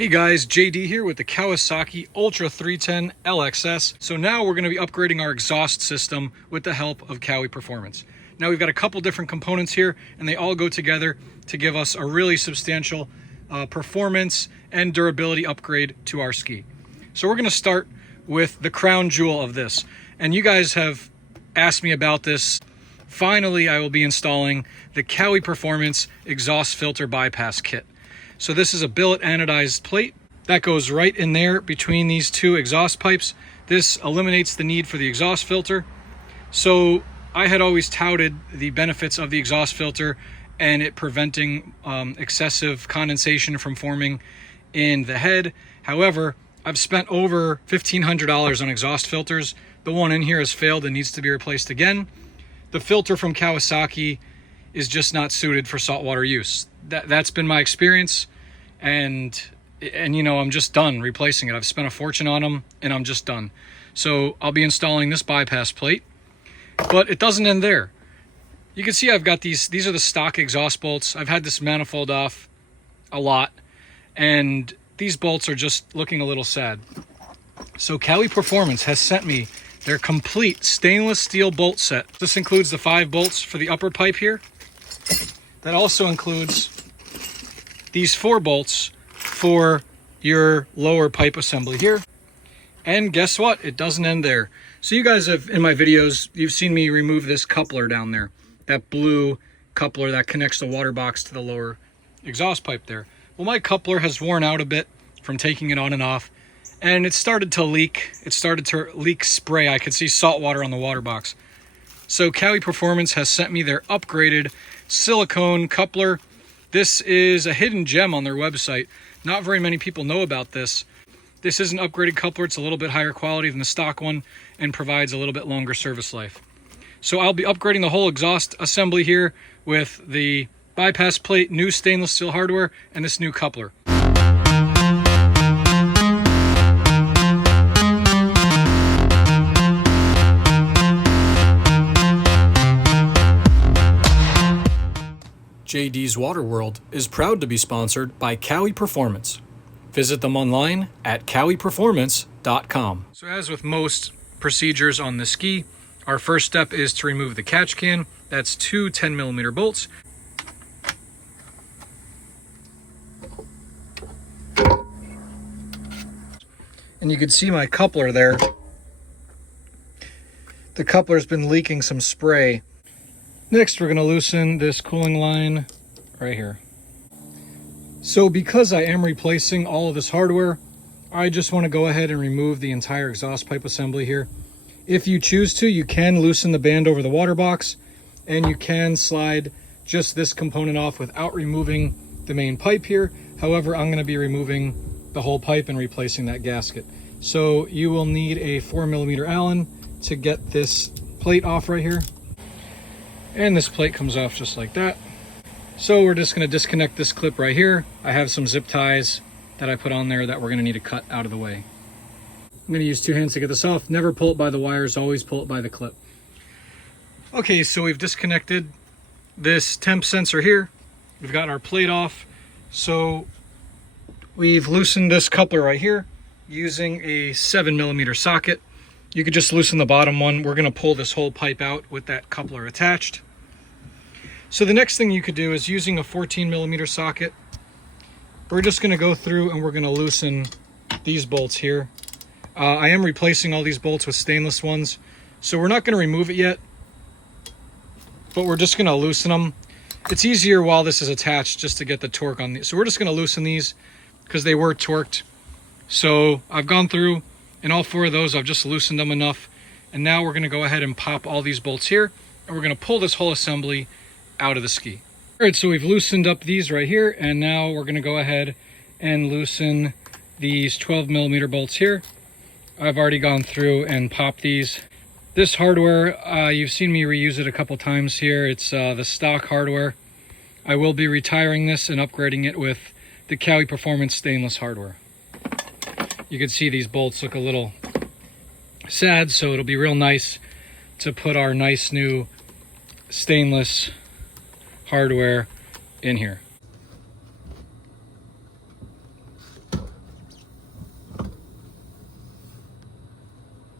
Hey guys, JD here with the Kawasaki Ultra 310 LXS. So now we're going to be upgrading our exhaust system with the help of Kawi Performance. Now we've got a couple different components here and they all go together to give us a really substantial performance and durability upgrade to our ski. So we're going to start with the crown jewel of this. And you guys have asked me about this. Finally, I will be installing the Kawi Performance exhaust filter bypass kit. So this is a billet anodized plate that goes right in there between these two exhaust pipes. This eliminates the need for the exhaust filter. So I had always touted the benefits of the exhaust filter and it preventing excessive condensation from forming in the head. However, I've spent over $1,500 on exhaust filters. The one in here has failed and needs to be replaced again. The filter from Kawasaki is just not suited for saltwater use. That's been my experience, and you know, I'm just done replacing it. I've spent a fortune on them and I'm just done. So I'll be installing this bypass plate, but it doesn't end there. You can see I've got these are the stock exhaust bolts. I've had this manifold off a lot and these bolts are just looking a little sad. So Kawi Performance has sent me their complete stainless steel bolt set. This includes the 5 bolts for the upper pipe here. That also includes these 4 bolts for your lower pipe assembly here. And guess what? It doesn't end there. So you guys have, in my videos, you've seen me remove this coupler down there. That blue coupler that connects the water box to the lower exhaust pipe there. Well, my coupler has worn out a bit from taking it on and off. And it started to leak. It started to leak spray. I could see salt water on the water box. So Kawi Performance has sent me their upgraded silicone coupler. This is a hidden gem on their website. Not very many people know about this. This is an upgraded coupler. It's a little bit higher quality than the stock one and provides a little bit longer service life. So I'll be upgrading the whole exhaust assembly here with the bypass plate, new stainless steel hardware, and this new coupler. JD's Water World is proud to be sponsored by Kawi Performance. Visit them online at kawiperformance.com. So as with most procedures on the ski, our first step is to remove the catch can. That's 2 10mm bolts. And you can see my coupler there. The coupler's been leaking some spray. Next, we're going to loosen this cooling line right here. So because I am replacing all of this hardware, I just want to go ahead and remove the entire exhaust pipe assembly here. If you choose to, you can loosen the band over the water box, and you can slide just this component off without removing the main pipe here. However, I'm going to be removing the whole pipe and replacing that gasket. So you will need a 4mm Allen to get this plate off right here. And this plate comes off just like that. So we're just going to disconnect this clip right here. I have some zip ties that I put on there that we're going to need to cut out of the way. I'm going to use 2 hands to get this off. Never pull it by the wires, always pull it by the clip. Okay, so we've disconnected this temp sensor here. We've got our plate off. So we've loosened this coupler right here using a 7mm socket. You could just loosen the bottom one. We're going to pull this whole pipe out with that coupler attached. So the next thing you could do is using a 14mm socket. We're just going to go through and we're going to loosen these bolts here. I am replacing all these bolts with stainless ones. So we're not going to remove it yet, but we're just going to loosen them. It's easier while this is attached just to get the torque on these. So we're just going to loosen these because they were torqued. So I've gone through, and all 4 of those, I've just loosened them enough. And now we're going to go ahead and pop all these bolts here. And we're going to pull this whole assembly out of the ski. All right, so we've loosened up these right here. And now we're going to go ahead and loosen these 12mm bolts here. I've already gone through and popped these. This hardware, you've seen me reuse it a couple times here. It's the stock hardware. I will be retiring this and upgrading it with the Kawi Performance stainless hardware. You can see these bolts look a little sad, so it'll be real nice to put our nice new stainless hardware in here.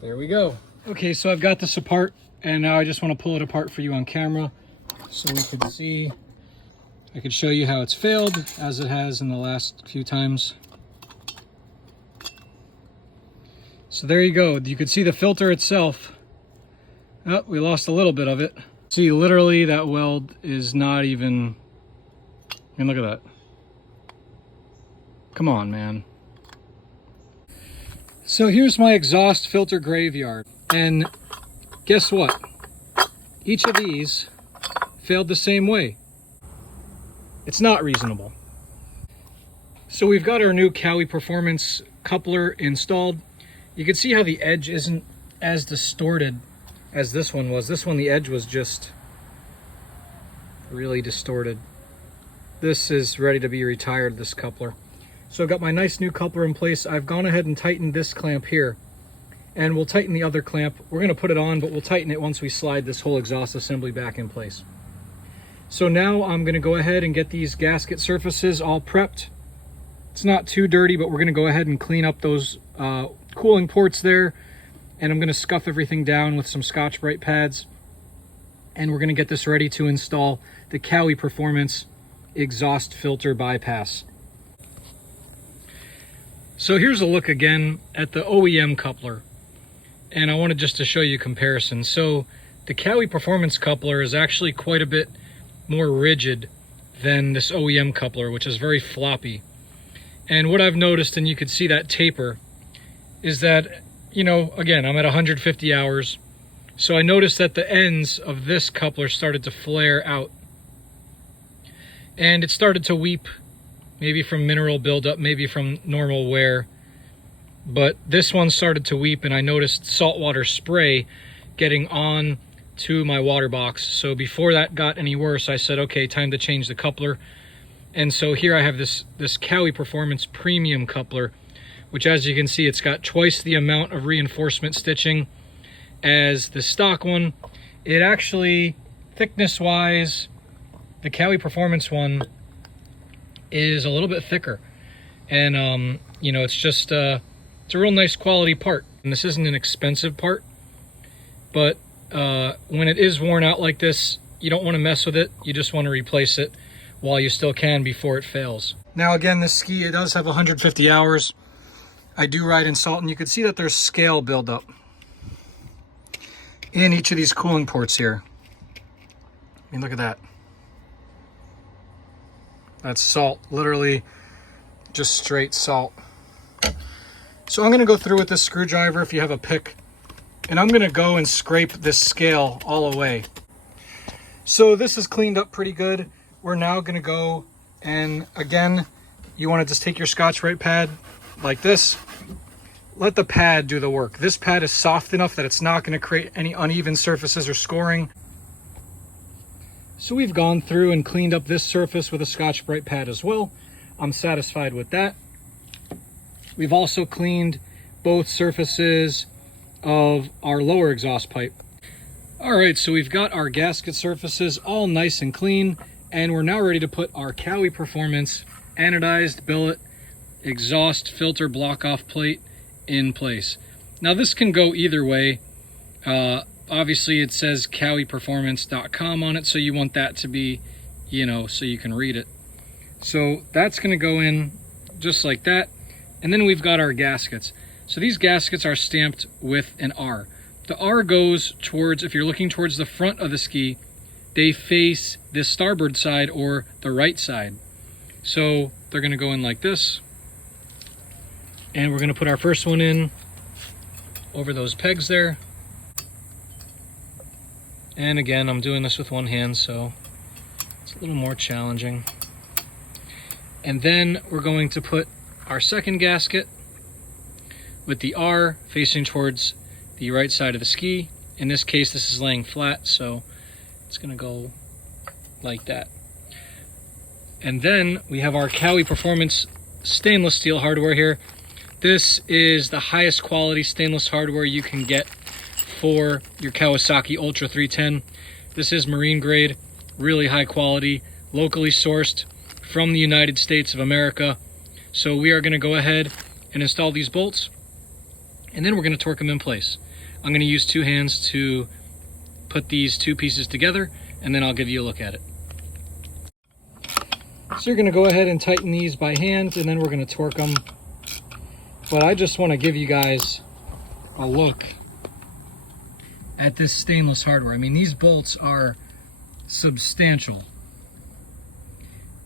There we go. Okay, so I've got this apart, and now I just want to pull it apart for you on camera so we could see. I could show you how it's failed, as it has in the last few times. So there you go. You could see the filter itself. Oh, we lost a little bit of it. See, literally that weld is not even, I mean, look at that. Come on, man. So here's my exhaust filter graveyard. And guess what? Each of these failed the same way. It's not reasonable. So we've got our new Kawi Performance coupler installed. You can see how the edge isn't as distorted as this one was. This one, the edge was just really distorted. This is ready to be retired, this coupler. So I've got my nice new coupler in place. I've gone ahead and tightened this clamp here, and we'll tighten the other clamp. We're going to put it on, but we'll tighten it once we slide this whole exhaust assembly back in place. So now I'm going to go ahead and get these gasket surfaces all prepped. It's not too dirty, but we're going to go ahead and clean up those cooling ports there, and I'm going to scuff everything down with some Scotch-Brite pads, and we're going to get this ready to install the Kawi Performance exhaust filter bypass. So here's a look again at the OEM coupler, and I wanted just to show you a comparison. So the Kawi Performance coupler is actually quite a bit more rigid than this OEM coupler, which is very floppy. And what I've noticed, and you could see that taper, is that, you know, again, I'm at 150 hours, so I noticed that the ends of this coupler started to flare out, and it started to weep, maybe from mineral buildup, maybe from normal wear. But this one started to weep, and I noticed saltwater spray getting on to my water box. So before that got any worse, I said, okay, time to change the coupler. And so here I have this Kawi Performance Premium coupler, which, as you can see, it's got twice the amount of reinforcement stitching as the stock one. It actually, thickness-wise, the Kawi Performance one is a little bit thicker, and you know, it's just it's a real nice quality part, and this isn't an expensive part, but when it is worn out like this, you don't want to mess with it. You just want to replace it while you still can before it fails. Now again, this ski, it does have 150 hours. I do ride in salt, and you can see that there's scale buildup in each of these cooling ports here. I mean, look at that. That's salt, literally just straight salt. So I'm going to go through with this screwdriver, if you have a pick, and I'm going to go and scrape this scale all away. So this is cleaned up pretty good. We're now going to go, and again, you want to just take your Scotch-Brite pad like this. Let the pad do the work. This pad is soft enough that it's not going to create any uneven surfaces or scoring. So we've gone through and cleaned up this surface with a Scotch-Brite pad as well. I'm satisfied with that. We've also cleaned both surfaces of our lower exhaust pipe. All right, so we've got our gasket surfaces all nice and clean, and we're now ready to put our Kawi Performance anodized billet exhaust filter block-off plate in place. Now this can go either way. Obviously it says kawiperformance.com on it, so you want that to be, you know, so you can read it. So that's going to go in just like that. And then we've got our gaskets. So these gaskets are stamped with an R. The R goes towards, if you're looking towards the front of the ski, they face the starboard side or the right side. So they're going to go in like this. And we're going to put our first one in over those pegs there. And again, I'm doing this with one hand, so it's a little more challenging. And then we're going to put our second gasket with the R facing towards the right side of the ski. In this case, this is laying flat, so it's going to go like that. And then we have our Kawi Performance stainless steel hardware here. This is the highest quality stainless hardware you can get for your Kawasaki Ultra 310. This is marine grade, really high quality, locally sourced from the United States of America. So we are going to go ahead and install these bolts, and then we're going to torque them in place. I'm going to use two hands to put these two pieces together, and then I'll give you a look at it. So you're going to go ahead and tighten these by hand, and then we're going to torque them. But I just want to give you guys a look at this stainless hardware. I mean, these bolts are substantial.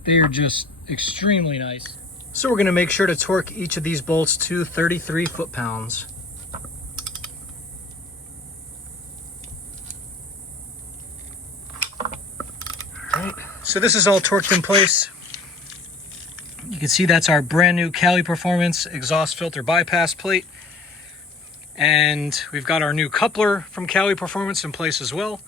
They are just extremely nice. So we're going to make sure to torque each of these bolts to 33 foot-pounds. All right, so this is all torqued in place. You can see that's our brand new Cali Performance exhaust filter bypass plate. And we've got our new coupler from Cali Performance in place as well.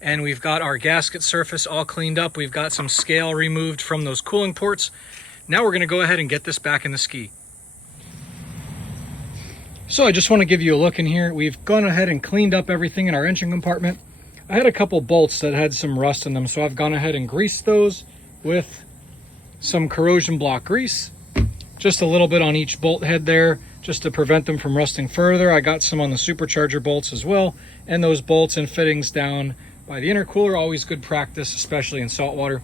And we've got our gasket surface all cleaned up. We've got some scale removed from those cooling ports. Now we're going to go ahead and get this back in the ski. So I just want to give you a look in here. We've gone ahead and cleaned up everything in our engine compartment. I had a couple bolts that had some rust in them, so I've gone ahead and greased those with some corrosion block grease. Just a little bit on each bolt head there, just to prevent them from rusting further. I got some on the supercharger bolts as well, and those bolts and fittings down by the intercooler, always good practice, especially in saltwater.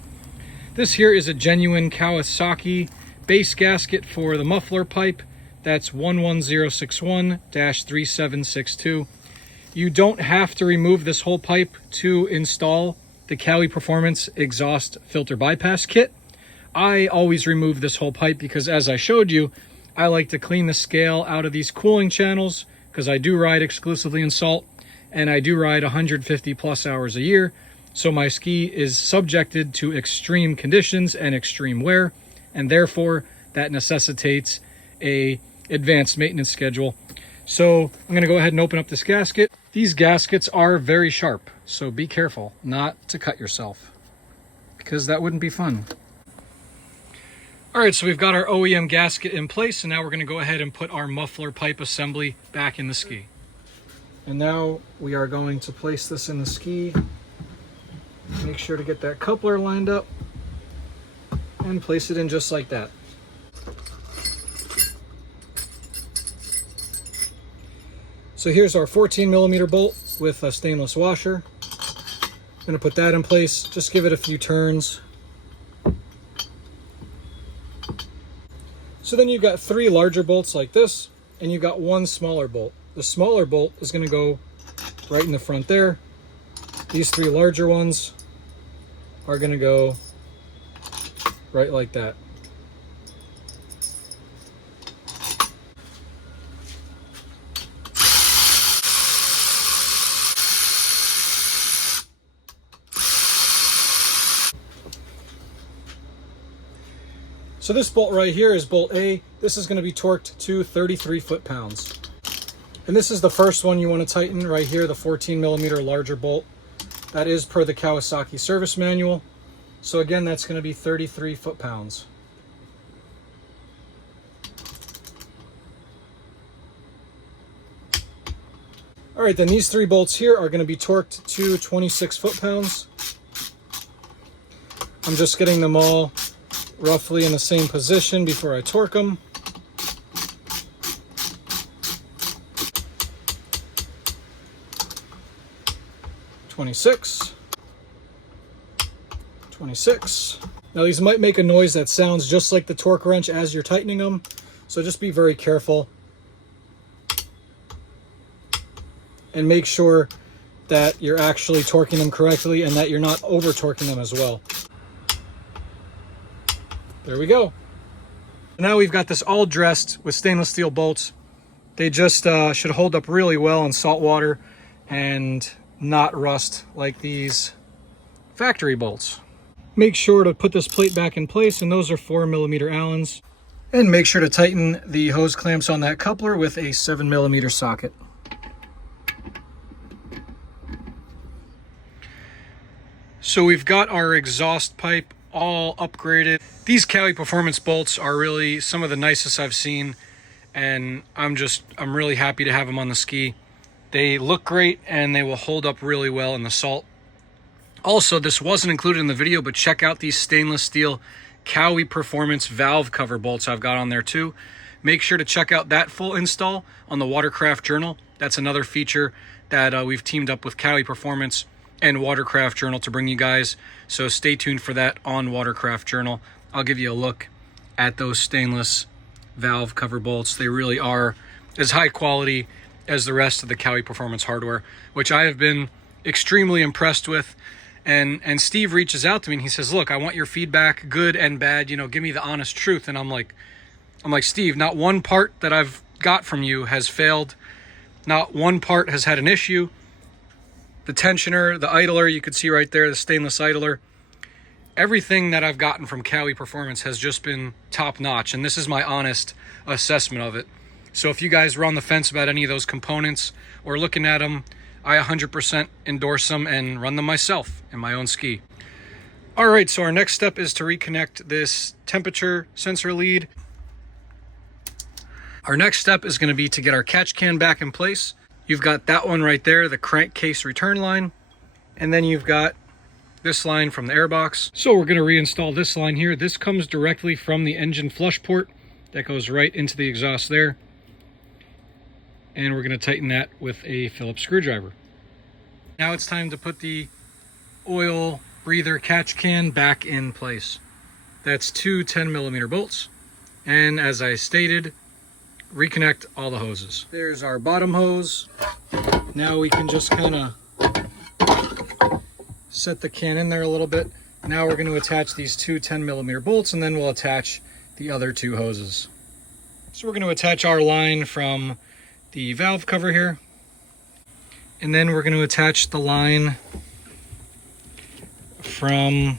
This here is a genuine Kawasaki base gasket for the muffler pipe. That's 11061-3762. You don't have to remove this whole pipe to install the Cali Performance exhaust filter bypass kit. I always remove this whole pipe because, as I showed you, I like to clean the scale out of these cooling channels because I do ride exclusively in salt, and I do ride 150 plus hours a year. So my ski is subjected to extreme conditions and extreme wear, and therefore that necessitates a advanced maintenance schedule. So I'm going to go ahead and open up this gasket. These gaskets are very sharp, so be careful not to cut yourself, because that wouldn't be fun. All right, so we've got our OEM gasket in place, and now we're going to go ahead and put our muffler pipe assembly back in the ski. And now we are going to place this in the ski. Make sure to get that coupler lined up and place it in just like that. So here's our 14mm bolt with a stainless washer. I'm going to put that in place. Just give it a few turns. So then you've got three larger bolts like this, and you've got one smaller bolt. The smaller bolt is going to go right in the front there. These three larger ones are going to go right like that. So this bolt right here is bolt A. This is going to be torqued to 33 foot-pounds. And this is the first one you want to tighten right here, the 14mm larger bolt. That is per the Kawasaki service manual. So again, that's going to be 33 foot-pounds. All right, then these three bolts here are going to be torqued to 26 foot-pounds. I'm just getting them all roughly in the same position before I torque them. "26, 26. Now these might make a noise that sounds just like the torque wrench as you're tightening them, so just be very careful. And make sure that you're actually torquing them correctly and that you're not over torquing them as well. There we go. Now we've got this all dressed with stainless steel bolts. They just should hold up really well in salt water and not rust like these factory bolts. Make sure to put this plate back in place, and those are 4mm Allens. And make sure to tighten the hose clamps on that coupler with a 7mm socket. So we've got our exhaust pipe all upgraded. These Cali Performance bolts are really some of the nicest I've seen, and I'm really happy to have them on the ski. They look great and they will hold up really well in the salt. Also, this wasn't included in the video, but check out these stainless steel Cali Performance valve cover bolts I've got on there too. Make sure to check out that full install on the Watercraft Journal. That's another feature that we've teamed up with Kawi Performance and Watercraft Journal to bring you guys. So stay tuned for that on Watercraft Journal. I'll give you a look at those stainless valve cover bolts. They really are as high quality as the rest of the Kawi Performance hardware, which I have been extremely impressed with. And Steve reaches out to me and he says, look, I want your feedback, good and bad, you know, give me the honest truth. And I'm like, Steve, not one part that I've got from you has failed. Not one part has had an issue. The tensioner, the idler, you could see right there, the stainless idler. Everything that I've gotten from Kawi Performance has just been top notch. And this is my honest assessment of it. So if you guys were on the fence about any of those components or looking at them, I 100% endorse them and run them myself in my own ski. All right, so our next step is to reconnect this temperature sensor lead. Our next step is going to be to get our catch can back in place. You've got that one right there, the crankcase return line. And then you've got this line from the airbox. So we're going to reinstall this line here. This comes directly from the engine flush port. That goes right into the exhaust there. And we're going to tighten that with a Phillips screwdriver. Now it's time to put the oil breather catch can back in place. That's two 10mm bolts. And as I stated, reconnect all the hoses. There's our bottom hose. Now we can just kind of set the can in there a little bit. Now we're going to attach these two 10mm bolts, and then we'll attach the other two hoses. So we're going to attach our line from the valve cover here, and then we're going to attach the line from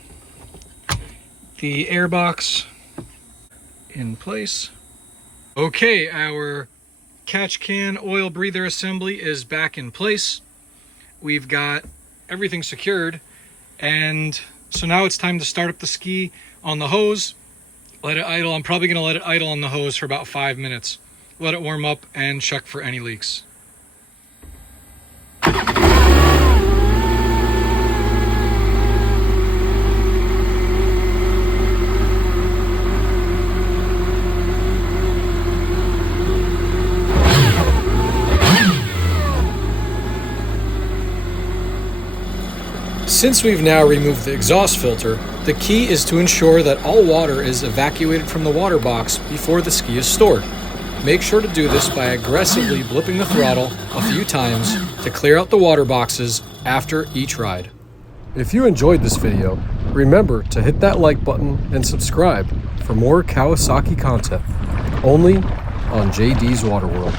the airbox in place. Okay, our catch can oil breather assembly is back in place. We've got everything secured, and so now it's time to start up the ski on the hose. Let it idle. I'm probably going to let it idle on the hose for about 5 minutes. Let it warm up and check for any leaks. Since we've now removed the exhaust filter, the key is to ensure that all water is evacuated from the water box before the ski is stored. Make sure to do this by aggressively blipping the throttle a few times to clear out the water boxes after each ride. If you enjoyed this video, remember to hit that like button and subscribe for more Kawasaki content, only on JD's Water World.